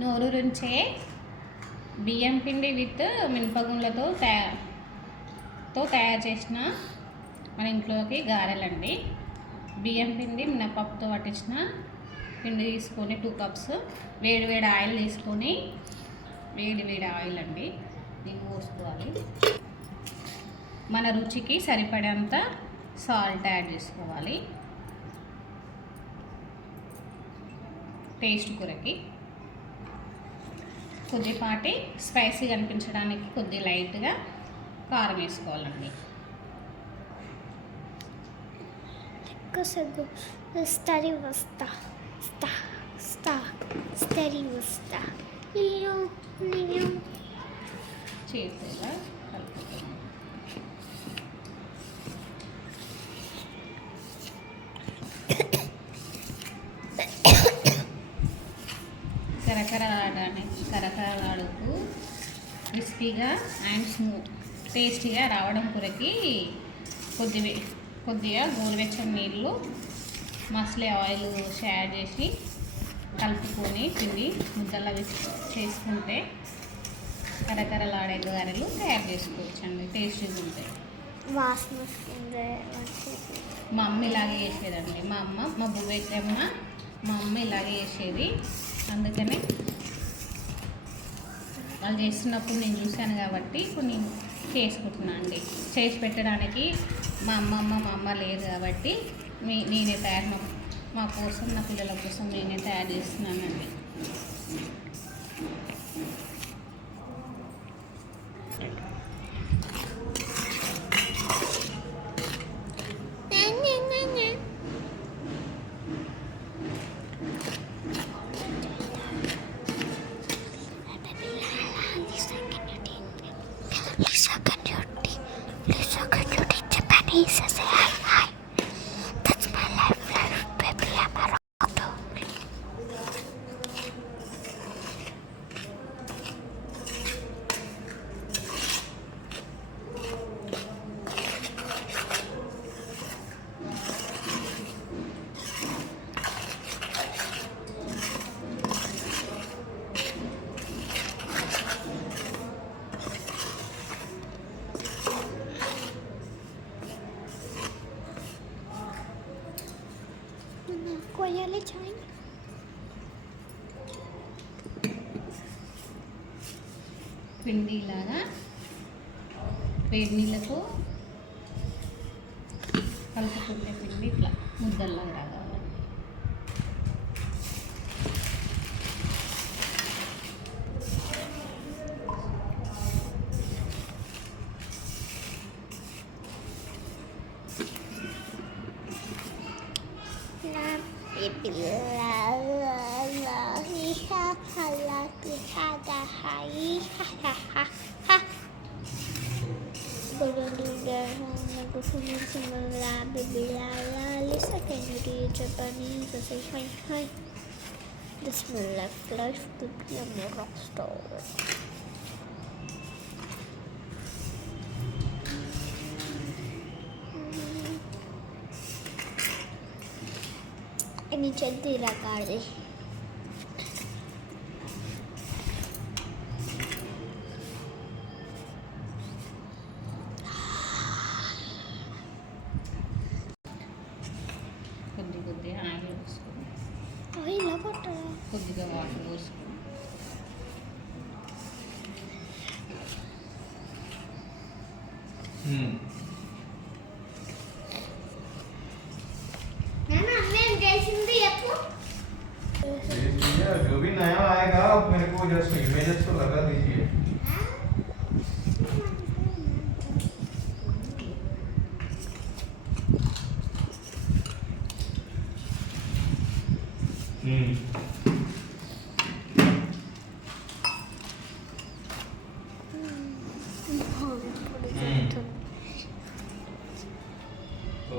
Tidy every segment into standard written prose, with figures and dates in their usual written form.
నోరూరించే బియ్యం పిండి విత్ మినపగుండ్లతో తయారు చేసిన మన ఇంట్లోకి గారెలండి. బియ్యం పిండి మినపప్పుతో పట్టించిన పిండి తీసుకొని 2 కప్స్ వేడి ఆయిల్ తీసుకొని వేడి ఆయిల్ అండి దీన్ని పోసుకోవాలి. మన రుచికి సరిపడేంత సాల్ట్ యాడ్ చేసుకోవాలి. టేస్ట్ కొరకి కొద్దిపాటి స్పైసీగా అనిపించడానికి కొద్ది లైట్గా కారం వేసుకోవాలండి. చేసేలా కలుపుతున్నాం. కరకరలాడుతూ క్రిస్పీగా అండ్ టేస్టీగా రావడం కొరకి కొద్దిగా గోరువెచ్చని నీళ్ళు మసాలా ఆయిల్ యాడ్ చేసి కలుపుకొని పిండి ముద్దలా చేసుకుంటే కరకరలాడే గారెలు తయారు చేసుకోవచ్చండి. టేస్టీగా ఉంటాయి. మా అమ్మ ఇలాగే చేసేదండి. మా అమ్మ ఇలాగే చేసేది. అందుకనే వాళ్ళు చేస్తున్నప్పుడు నేను చూశాను కాబట్టి కొన్ని చేసుకుంటున్నాను అండి. చేసి పెట్టడానికి మా అమ్మ లేదు కాబట్టి నేనే మా కోసం నా పిల్లల కోసం నేనే తయారు చేస్తున్నానండి. పిండి ఇలాగా వేడి నీళ్ళతో కలుపుకుంటే పిండి ఇట్లా ముద్దల్లాగా రాగాలి. Lisa, can you read Japanese? I say hi. This my life to be a rock star. Ini jadi rakari. కొద్దిగా ఆయిల్ పోసుకొని కొద్దిగా వాటర్ పోసుకొని जो भी नया आएगा मेरे को जस्ट इमेजेस तो लगा दीजिए.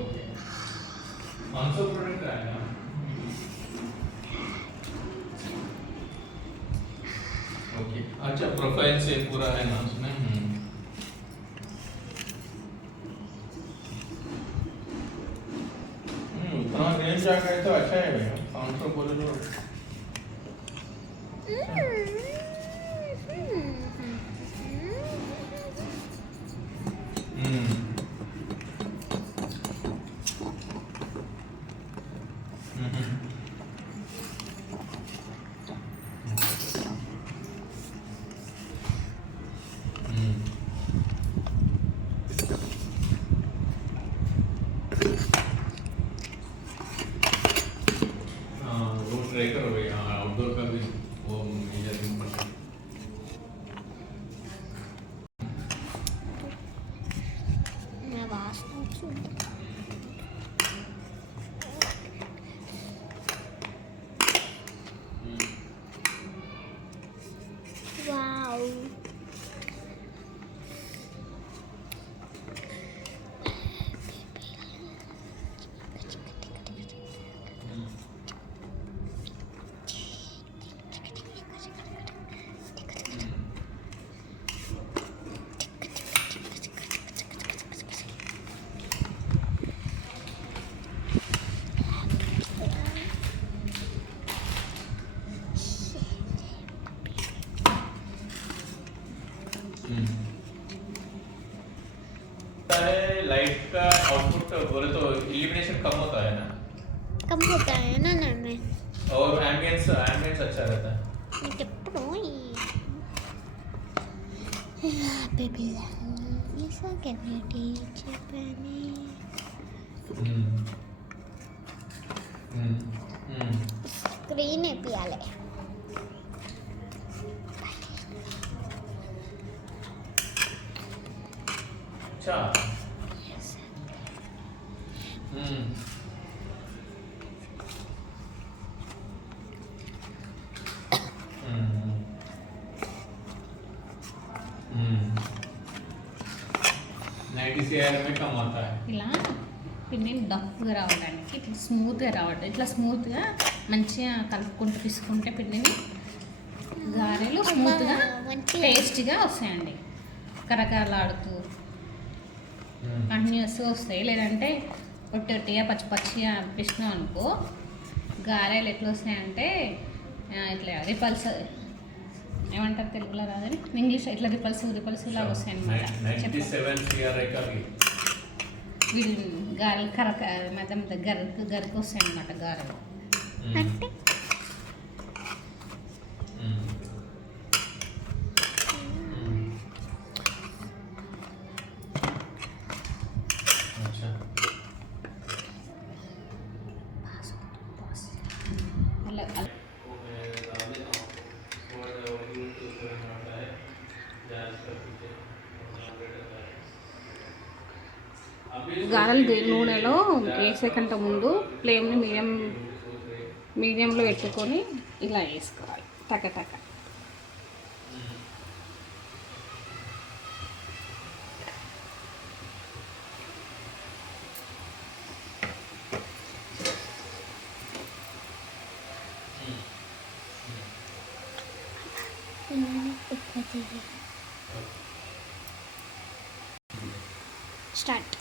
ओके मानसो प्रोडक्ट आया ना. ओके अच्छा प्रोफाइल से पूरा है ना उसमें. उतना रेंज आ गया तो अच्छा है भैया 500 बोले तो వావ్. लाइट का आउटपुट बोले तो इल्यूमिनेशन कम होता है ना, कम होता है ना नर में. और एम्बियंस अच्छा रहता है. ఎప్పుడు బేబీ ఈసా కెనడీ చెప్పని స్క్రీన్ వేపియాలి. अच्छा. में कम होता है. ఇలా పిండిని డఫ్గా రావడానికి ఇట్లా స్మూత్గా రావడం, ఇట్లా స్మూత్గా మంచిగా కలుపుకుంటూ తీసుకుంటే పిండిని గారెలు స్మూత్గా టేస్టీగా వస్తాయండి. కరకరలాడుతూ కంటిన్యూస్గా వస్తాయి. లేదంటే ఒట్టిగా పచ్చి పచ్చిగా అనిపిస్తున్నాం అనుకో, గారెలు ఎట్లా వస్తాయంటే ఇట్లా రిపల్స్ ఏమంటారు తెలుగులో రాదని, ఇంగ్లీష్ ఇట్లా రిపల్స్ లాగా వస్తాయి అనమాట. వీళ్ళు గారెలు కరక మధ్య గరికి వస్తాయి అనమాట గారెలు. అంటే అలా గారెలు నూనెలో వేసే కంటే ముందు ఫ్లేమ్ని మీడియంలో పెట్టుకొని ఇలా వేసుకోవాలి టక టక. స్టార్ట్.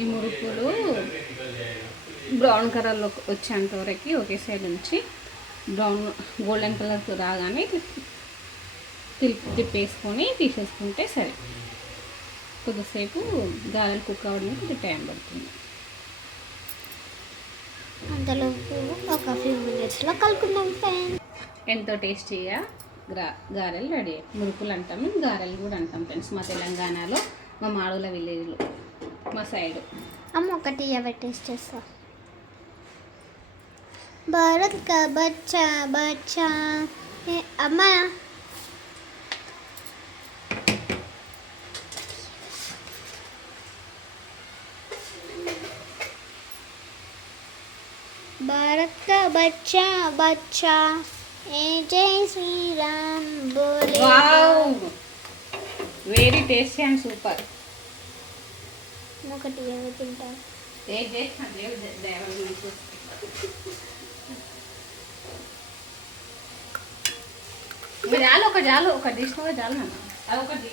ఈ మురుకులు బ్రౌన్ కలర్లో వచ్చేంత వరకు ఒకే సైడ్ నుంచి గోల్డెన్ కలర్ రాగానే తిప్పేసుకొని తీసేసుకుంటే సరే. కొద్దిసేపు గారెలు కుక్ అవ్వడానికి కొద్దిగా టైం పడుతుంది. అంతలోపు ఒక ఫ్యూ మినిట్స్లో కలుపుకుందాం ఫ్రెండ్స్. ఎంతో టేస్టీగా గారెలు రెడీ. మురుకులు అంటాం, గారెలు కూడా అంటాం ఫ్రెండ్స్. మా తెలంగాణలో, మా మాడుగుల విలేజ్లో, మా సైడు. అమ్మ ఒకటి ఎవరు టేస్ట్ చేస్తా. భారత్ కా బచ్చా బచ్చా అమ్మా भारत का बच्चा बच्चा ए जय श्री राम बोले. Wow, very tasty and super. ఒకటి ఎవరు తింటారు? చాలు ఒక డిష్ కూడా చాలు నాన్న. అదొకటి